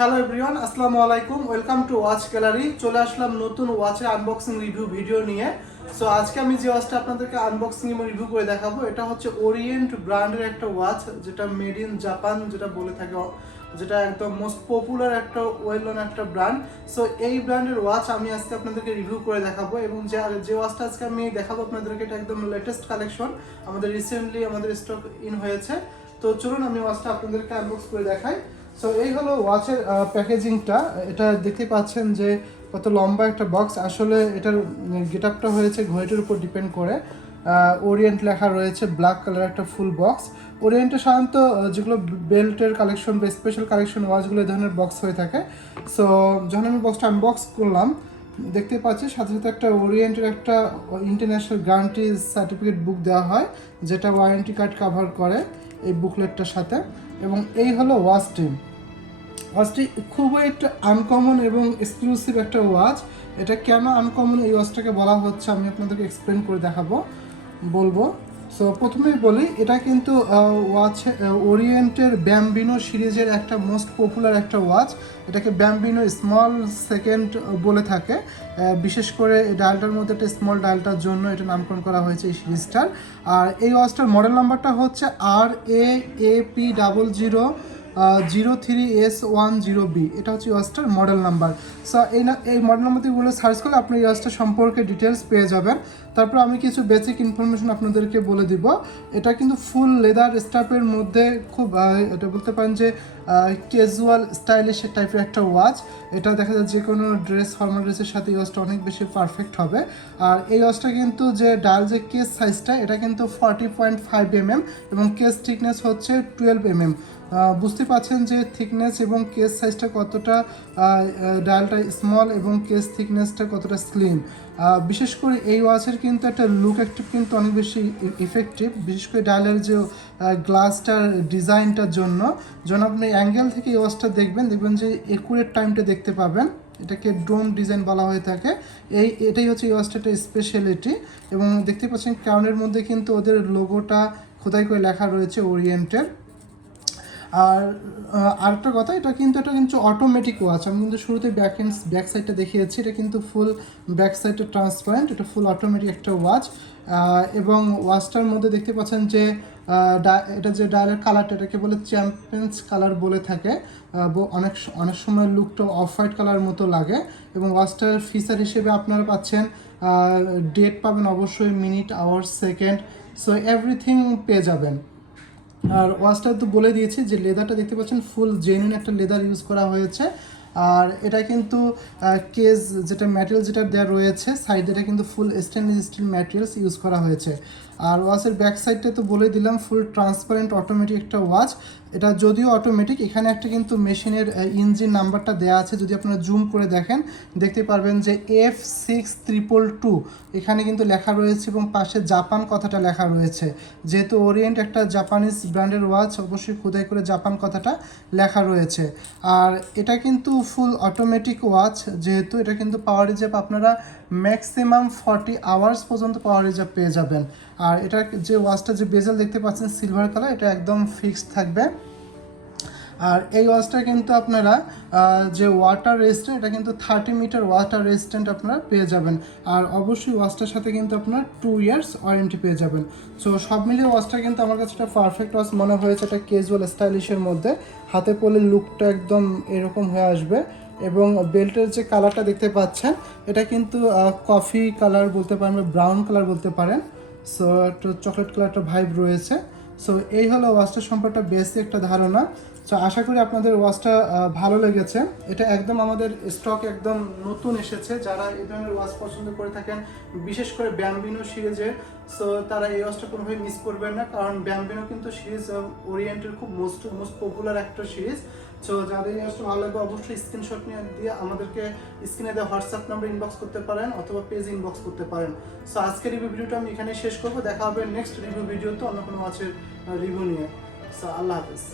Hello everyone, আসসালামু আলাইকুম। Welcome to watch gallery. চলে আসলাম নতুন ওয়াচের আনবক্সিং রিভিউ ভিডিও নিয়ে। সো আজকে আমি যে ওয়াচটা আপনাদেরকে আনবক্সিং এবং রিভিউ করে দেখাবো, এটা হচ্ছে ওরিয়েন্ট ব্র্যান্ডের একটা ওয়াচ, যেটা মেড ইন জাপান যেটা বলে থাকে, যেটা একদম মোস্ট পপুলার একটা ওয়েল নোন একটা ব্র্যান্ড। সো এই ব্র্যান্ডের ওয়াচ আমি আজকে আপনাদেরকে রিভিউ করে দেখাবো, এবং যে ওয়াচটা আজকে আমি দেখাবো আপনাদেরকে, এটা একদম লেটেস্ট কালেকশন, আমাদের রিসেন্টলি আমাদের স্টক ইন হয়েছে। তো চলুন আমি ওয়াচটা আপনাদেরকে আনবক্স করে দেখাই। সো এই হলো ওয়াচের প্যাকেজিংটা। এটা দেখতে পাচ্ছেন যে কত লম্বা একটা বক্স। আসলে এটার গেট আপটা হয়েছে ঘড়িটার উপর ডিপেন্ড করে। ওরিয়েন্ট লেখা রয়েছে, ব্ল্যাক কালার একটা ফুল বক্স। ওরিয়েন্টে সাধারণত যেগুলো বেল্টের কালেকশন বা স্পেশাল কালেকশন ওয়াচগুলো এই ধরনের বক্স হয়ে থাকে। সো যখন আমি বক্সটা আনবক্স করলাম, দেখতে পাচ্ছি সাথে সাথে একটা ওরিয়েন্টের একটা ইন্টারন্যাশনাল গ্যারান্টি সার্টিফিকেট বুক দেওয়া হয়, যেটা ওয়ারেন্টি কার্ড কভার করে এই বুকলেটটার সাথে। এবং এই হলো ওয়াচটি খুবই একটা আনকমন এবং এক্সক্লুসিভ একটা ওয়াচ। এটা কেন আনকমন এই ওয়াচটাকে বলা হচ্ছে আমি আপনাদেরকে এক্সপ্লেন করে বলবো। সো প্রথমেই বলি, এটা কিন্তু ওরিয়েন্টের ব্যাম্বিনো সিরিজের একটা মোস্ট পপুলার একটা ওয়াচ। এটাকে ব্যাম্বিনো স্মল সেকেন্ড বলে থাকে, বিশেষ করে ডায়ালটার মধ্যে একটা স্মল ডায়ালটার জন্য এটা নামকরণ করা হয়েছে এই সিরিজটার। আর এই ওয়াচটার মডেল নাম্বারটা হচ্ছে RAAP0003S10B। এটা হচ্ছে ওয়াচটার মডেল নাম্বার। সো এই মডেল নাম্বারগুলো সার্চ করলে আপনি এই ওয়াচটা সম্পর্কে ডিটেলস পেয়ে যাবেন। তারপর আমি কিছু বেসিক ইনফরমেশন আপনাদেরকে বলে দিব। এটা কিন্তু ফুল লেদার স্টাফের মধ্যে খুব এটা বলতে পারেন যে ক্যাজুয়াল স্টাইলিশ টাইপের একটা ওয়াচ। এটা দেখা যায় যে কোনো ফর্মাল ড্রেসের সাথে এই ওয়াচটা অনেক বেশি পারফেক্ট হবে। আর এই ওয়াচটা কিন্তু যে ডায়াল যে কেস সাইজটা, এটা কিন্তু 40.5 mm এবং কেস থিকনেস হচ্ছে 12 mm। বুঝতে পারছেন যে থিকনেস এবং কেস সাইজটা কতটা, ডায়ালটা স্মল এবং কেস থিকনেসটা কতটা স্লিম। বিশেষ করে এই ওয়াচের কিন্তু একটা লুক অ্যাক্টিভ কিন্তু অনেক বেশি ইফেক্টিভ, বিশেষ করে ডায়ালের যে গ্লাসটার ডিজাইনটার জন্য। যখন আপনি অ্যাঙ্গেল থেকে এই ওয়াচটা দেখবেন যে একুরেট টাইমটা দেখতে পাবেন। এটাকে ডোম ডিজাইন বলা হয়ে থাকে। এটাই হচ্ছে এই ওয়াচটা একটা স্পেশালিটি। এবং দেখতে পাচ্ছেন ক্রাউনের মধ্যে কিন্তু ওদের লোগোটা খোদাই করে লেখা রয়েছে ওরিয়েন্টের। আর আরেকটা কথা, এটা কিন্তু অটোমেটিক ওয়াচ। আমি কিন্তু শুরুতে ব্যাক সাইডটা দেখিয়েছি, এটা কিন্তু ফুল ব্যাক সাইডটা ট্রান্সপারেন্ট, এটা ফুল অটোমেটিক একটা ওয়াচ। এবং ওয়াচটার মধ্যে দেখতে পাচ্ছেন যে এটা যে ডায়ালের কালারটা, এটাকে বলে চ্যাম্পিয়ন্স কালার বলে থাকে। অনেক সময় লুকটা অফ হোয়াইট কালার মতো লাগে। এবং ওয়াচটার ফিচার হিসেবে আপনারা পাচ্ছেন ডেট পাবেন অবশ্যই, minute, hour, second, so everything পেয়ে যাবেন। আর ওয়াচটা তো বলে দিয়েছি যে লেদারটা দেখতে পাচ্ছেন ফুল জেনুইন একটা লেদার ইউজ করা হয়েছে। আর এটা কিন্তু কেস যেটা ম্যাটেরিয়াল যেটা দেওয়া রয়েছে সাইডে, এটা কিন্তু ফুল স্টেনলেস স্টিল ম্যাটেরিয়ালস ইউজ করা হয়েছে। আর ওয়াচের ব্যাক সাইডটা তো বলে দিলাম, ফুল ট্রান্সপারেন্ট অটোমেটিক একটা ওয়াচ। এটা যদিও অটোমেটিক, এখানে একটা কিন্তু মেশিনের ইঞ্জিন নাম্বারটা দেওয়া আছে। যদি আপনারা জুম করে দেখেন দেখতে পারবেন যে F6222 এখানে কিন্তু লেখা রয়েছে, এবং পাশে জাপান কথাটা লেখা রয়েছে। যেহেতু ওরিয়েন্ট একটা জাপানিজ ব্র্যান্ডের ওয়াচ, অবশ্যই খোদাই করে জাপান কথাটা লেখা রয়েছে। আর এটা কিন্তু ফুল অটোমেটিক ওয়াচ, যেহেতু এটা কিন্তু পাওয়ার রিজার্ভ আপনারা ম্যাক্সিমাম 40 আওয়ার্স পর্যন্ত পাওয়ার রিজার্ভ পেয়ে যাবেন। আর এটা যে ওয়াচটা যে বেজেল দেখতে পাচ্ছেন সিলভার কালার, এটা একদম ফিক্সড থাকবে। আর এই ওয়াচটা কিন্তু আপনারা যে ওয়াটার রেজিস্ট্যান্ট, এটা কিন্তু 30 মিটার ওয়াটার রেজিস্ট্যান্ট আপনারা পেয়ে যাবেন। আর অবশ্যই ওয়াচটার সাথে কিন্তু আপনার 2 ইয়ার্স ওয়ারেন্টি পেয়ে যাবেন। সো সব মিলিয়ে ওয়াচটা কিন্তু আমার কাছে একটা পারফেক্ট ওয়াচ মনে হয়েছে। এটা ক্যাজুয়াল স্টাইলিশের মধ্যে, হাতে পরলে লুকটা একদম এরকম হয়ে আসবে। এবং বেল্টের যে কালারটা দেখতে পাচ্ছেন, এটা কিন্তু কফি কালার বলতে পারেন, ব্রাউন কালার বলতে পারেন। সো একটা চকলেট কালারটা ভাইব রয়েছে। সো এই হলো ওয়াচটার সম্পর্কে বেসিক একটা ধারণা। সো আশা করি আপনাদের ওয়াচটা ভালো লেগেছে। এটা একদম আমাদের স্টক একদম নতুন এসেছে। যারা এই ধরনের ওয়াচ পছন্দ করে থাকেন, বিশেষ করে ব্যাম্বিনো সিরিজের, সো তারা এই ওয়াচটা কোনোভাবে মিস করবেন না, কারণ ব্যাম্বিনো কিন্তু সিরিজ ওরিয়েন্টের খুব মোস্ট পপুলার একটা সিরিজ। সো যাদের এই ওয়াচটা ভালো লাগবে অবশ্যই স্ক্রিনশট নিয়ে দিয়ে আমাদেরকে স্ক্রিনে দেওয়া হোয়াটসঅ্যাপ নাম্বার ইনবক্স করতে পারেন, অথবা পেজ ইনবক্স করতে পারেন। সো আজকের রিভিউ ভিডিওটা আমি এখানে শেষ করবো। দেখা হবে নেক্সট রিভিউ ভিডিওতে অন্য কোনো ওয়াচের রিভিউ নিয়ে। সো আল্লাহ হাফেজ।